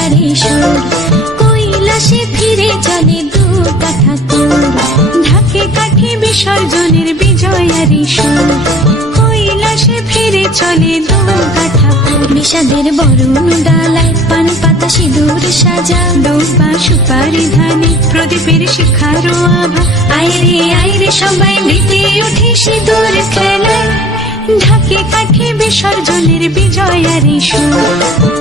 বিজয়ারে সুর। কৈলাসে ফিরে চলে দুর্গা ঠাকুর, ঢাকে কাঠে বিসর্জনের বিজয়ারে সুর। কৈলাসে ফিরে চলে দুর্গা ঠাকুর। বিষাদের বরণ ডালায় পান পাতা সিঁদুর সাজা, দৌবা সুপারি ধানে প্রদীপের শিখারো আভা। আইরে সবাই মেতে উঠে সিঁদুর খেলায়, ঢাকে কাঠে বিসর্জনের বিজয়ারে সুর।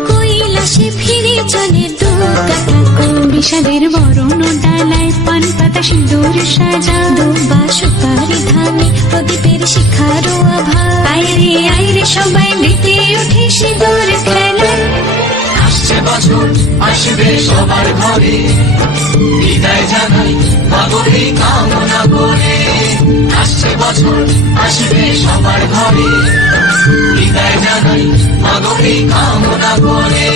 কৈলাসে ফিরে চলে দুর্গা ঠাকুর। বিষাদের বরণ ডালায় পান পাতা সিঁদুর সাজা, দৌবা সুপারি ধানে প্রদীপের শিখারো আভা। আইরে সবাই মেতে উঠে সিঁদুর খেলায়। আসছে বছর আসবে সবার ঘরে, বিদায় জানাই মাগরে কামনা করে। আসছে বছর আসবে সবার ঘরে, বিদায় জানাই মাগরে কামনা করে।